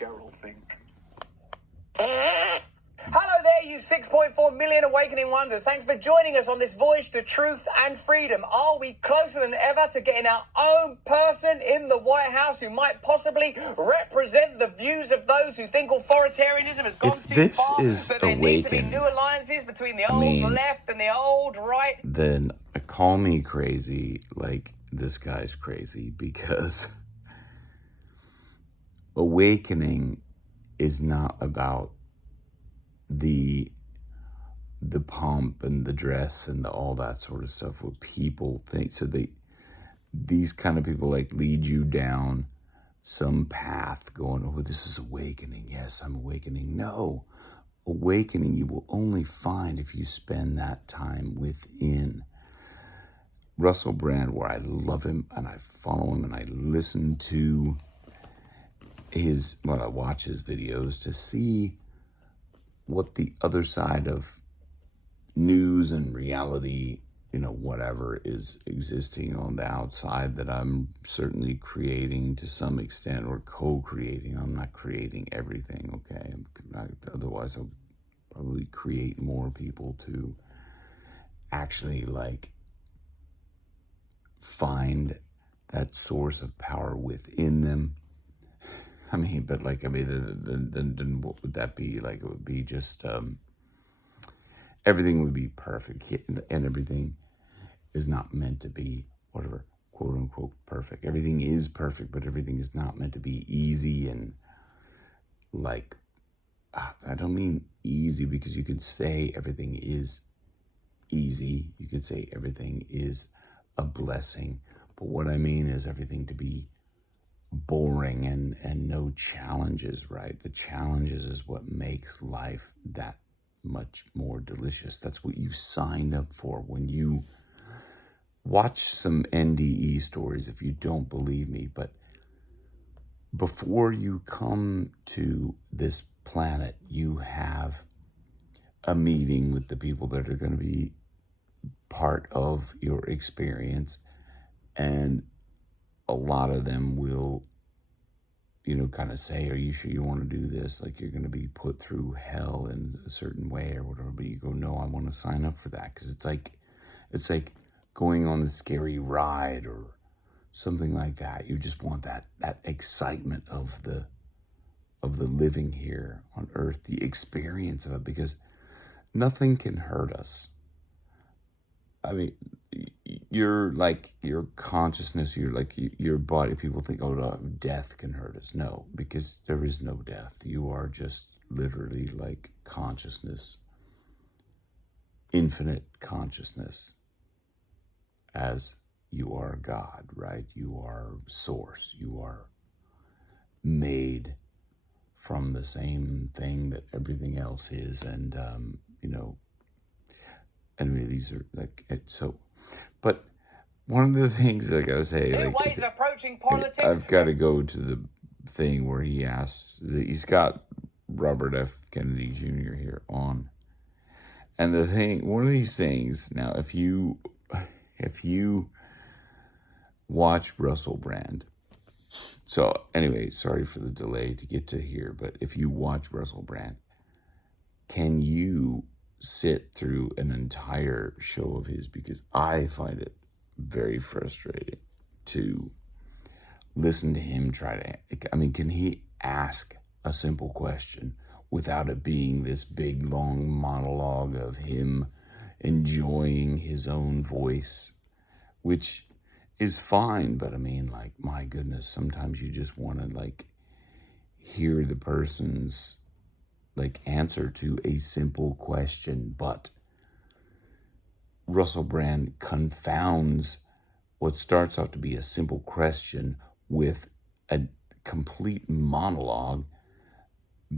Cheryl think? Hello there, you 6.4 million awakening wonders. Thanks for joining us on this voyage to truth and freedom. Are we closer than ever to getting our own person in the White House who might possibly represent the views of those who think authoritarianism has gone too far? That there need to be new alliances between the old left and the old right? Then call me crazy, like this guy's crazy, because awakening is not about the pomp and the dress and all that sort of stuff, what people think. So these kind of people like lead you down some path going, oh, this is awakening. Yes, I'm awakening. No, awakening you will only find if you spend that time within. Russell Brand, where I love him and I follow him and I listen to I watch his videos to see what the other side of news and reality, whatever is existing on the outside that I'm certainly creating to some extent, or co-creating. I'm not creating everything, okay? Otherwise, I'll probably create more people to actually find that source of power within them. Then what would that be? It would be just, everything would be perfect, and everything is not meant to be whatever, quote unquote, perfect. Everything is perfect, but everything is not meant to be easy. And I don't mean easy because you could say everything is easy. You could say everything is a blessing. But what I mean is everything to be boring and no challenges, right? The challenges is what makes life that much more delicious. That's what you signed up for when you watch some NDE stories, if you don't believe me. But before you come to this planet, you have a meeting with the people that are going to be part of your experience, and a lot of them will, kind of say, are you sure you want to do this? Like you're going to be put through hell in a certain way or whatever. But you go, no, I want to sign up for that. Because it's like going on the scary ride or something like that. You just want that excitement of the living here on earth, the experience of it, because nothing can hurt us. I mean, your consciousness, your body, people think, oh, death can hurt us. No, because there is no death. You are just literally like consciousness, infinite consciousness, as you are God, right? You are source. You are made from the same thing that everything else is. And, anyway, these are so, but one of the things I gotta say, new ways of approaching politics. I've got to go to the thing where he asks, he's got Robert F. Kennedy Jr. here on, and one of these things. Now, if you watch Russell Brand, so anyway, sorry for the delay to get to here, but if you watch Russell Brand, can you sit through an entire show of his? Because I find it very frustrating to listen to him can he ask a simple question without it being this big long monologue of him enjoying his own voice, which is fine, but my goodness, sometimes you just want to hear the person's answer to a simple question. But Russell Brand confounds what starts out to be a simple question with a complete monologue.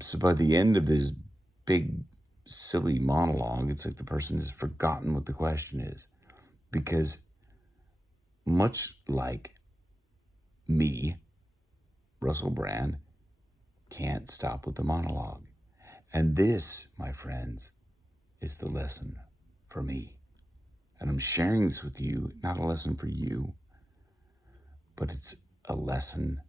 So by the end of this big, silly monologue, it's like the person has forgotten what the question is. Because much like me, Russell Brand can't stop with the monologue. And this, my friends, is the lesson for me. And I'm sharing this with you, not a lesson for you, but it's a lesson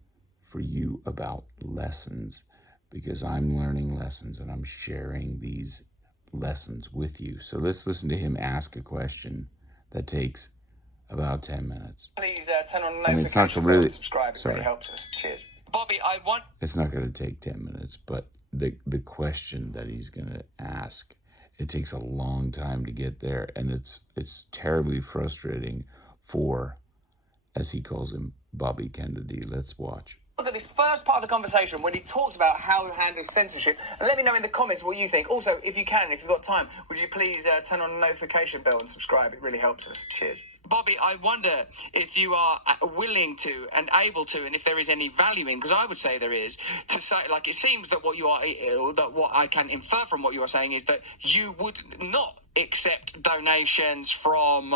for you about lessons. because I'm learning lessons and I'm sharing these lessons with you. So let's listen to him ask a question that takes about 10 minutes. Please turn on the I mean, it's not notification bell really, and subscribe. It sorry, really helps us. Cheers. Bobby, I want... it's not going to take 10 minutes, but the question that he's going to ask, it takes a long time to get there, and it's terribly frustrating for, as he calls him, Bobby Kennedy. Let's watch. Look at this first part of the conversation when he talks about how he handles censorship, and let me know in the comments what you think. Also, if you can, if you've got time, would you please turn on the notification bell and subscribe? It really helps us. Cheers. Bobby, I wonder if you are willing to and able to, and if there is any value in, because I would say there is, to say, like, it seems that what I can infer from what you are saying is that you would not accept donations from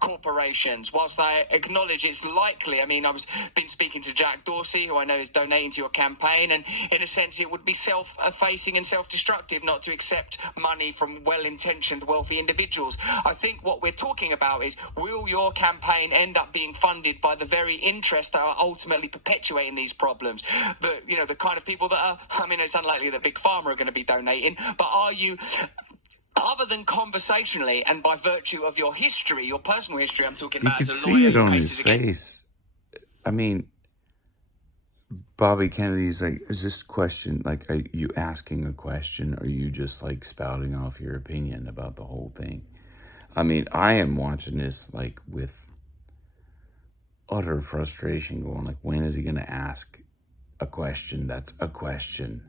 corporations, whilst I acknowledge it's likely. I mean, I've been speaking to Jack Dorsey, who I know is donating to your campaign, and in a sense it would be self-effacing and self-destructive not to accept money from well-intentioned wealthy individuals. I think what we're talking about is, will your campaign end up being funded by the very interests that are ultimately perpetuating these problems? The kind of people that are, I mean, it's unlikely that Big Pharma are going to be donating, but are you... Other than conversationally and by virtue of your history, your personal history, I'm talking about You as could a lawyer. see it on his cases against... face. I mean, Bobby Kennedy's like, is this question, like, are you asking a question, or are you just, like, spouting off your opinion about the whole thing? I mean, I am watching this, like, with utter frustration going, like, when is he going to ask a question that's a question?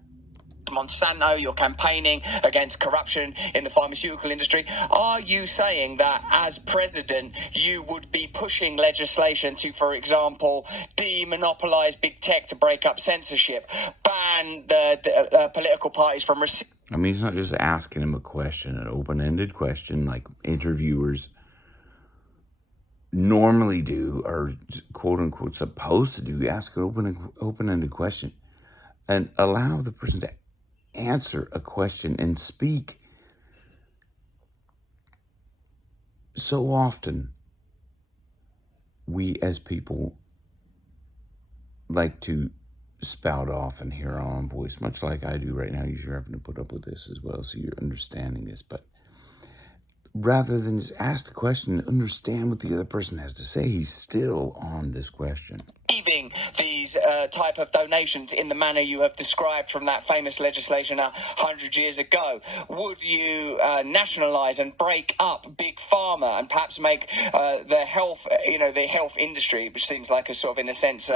Monsanto, you're campaigning against corruption in the pharmaceutical industry. Are you saying that as president you would be pushing legislation to, for example, demonopolize big tech to break up censorship, ban the political parties from receiving... I mean, he's not just asking him a question, an open-ended question like interviewers normally do, or quote-unquote supposed to do. You ask an open-ended question and allow the person to answer a question and speak. So often, we as people like to spout off and hear our own voice, much like I do right now. You're having to put up with this as well, so you're understanding this. But rather than just ask the question and understand what the other person has to say, he's still on this question. These type of donations in the manner you have described from that famous legislation 100 years ago, would you nationalize and break up big pharma and perhaps make the health industry, which seems like a sort of, in a sense,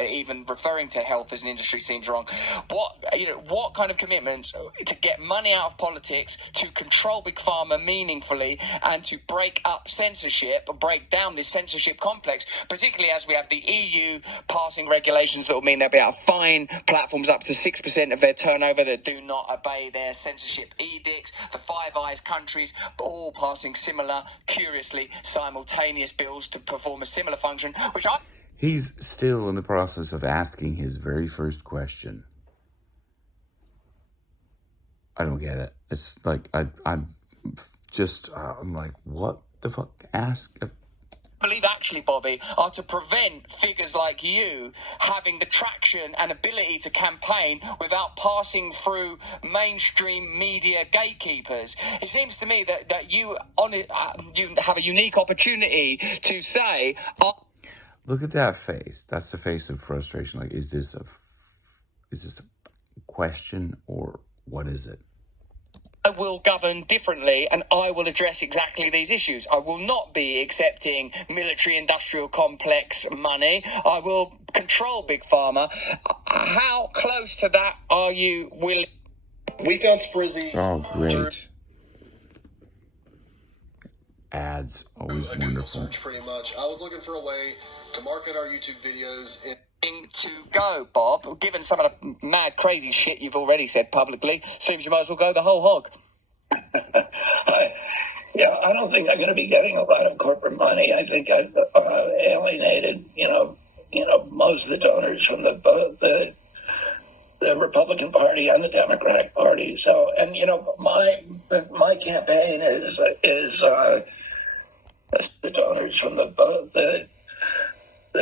even referring to health as an industry seems wrong. What kind of commitments to get money out of politics, to control big pharma meaningfully, and to break up censorship, break down this censorship complex, particularly as we have the EU passing regulations that will mean they'll be able to fine platforms up to 6% of their turnover that do not obey their censorship edicts. The Five Eyes countries all passing similar, curiously simultaneous bills to perform a similar function, which I... He's still in the process of asking his very first question. I don't get it. It's like, I'm like, what the fuck? Ask a... believe actually, Bobby, are to prevent figures like you having the traction and ability to campaign without passing through mainstream media gatekeepers. It seems to me that you have a unique opportunity to say... Look at that face. That's the face of frustration. Like, is this a question, or what is it? I will govern differently, and I will address exactly these issues. I will not be accepting military-industrial complex money. I will control Big Pharma. How close to that are you willing? We found Sprizzy. Oh, great. Ads, always A Google wonderful. search, pretty much. I was looking for a way to market our YouTube videos in... To go, Bob, given some of the mad, crazy shit you've already said publicly, seems you might as well go the whole hog. I don't think I'm going to be getting a lot of corporate money. I think I've alienated, most of the donors from the Republican Party and the Democratic Party. So, and my campaign is the donors from the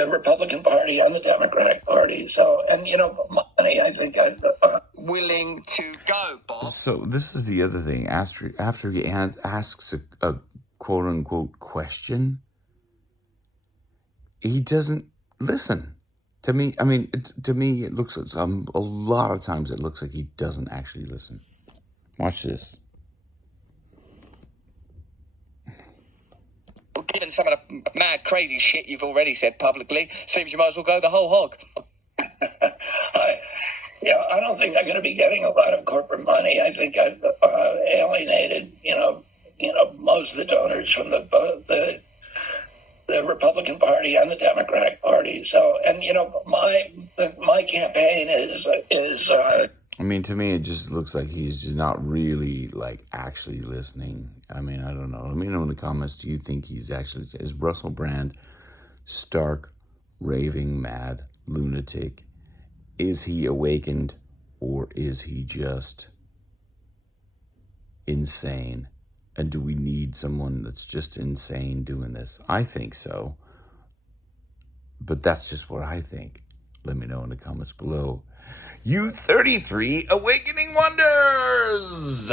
Republican Party and the Democratic Party. So, and money, I think willing to go, Bob. So this is the other thing. After he asks a quote unquote question, he doesn't listen. To me, I mean, to me, it looks a lot of times it looks like he doesn't actually listen. Watch this. Well, given some of the mad, crazy shit you've already said publicly, seems you might as well go the whole hog. I don't think I'm going to be getting a lot of corporate money. I think I've alienated, most of the donors from the Republican Party and the Democratic Party. So, and my campaign is. I mean, to me, it just looks like he's just not really like actually listening. I mean, I don't know. Let me know in the comments. Do you think is Russell Brand stark, raving mad lunatic? Is he awakened, or is he just insane? And do we need someone that's just insane doing this? I think so. But that's just what I think. Let me know in the comments below. You 33 Awakening Wonders!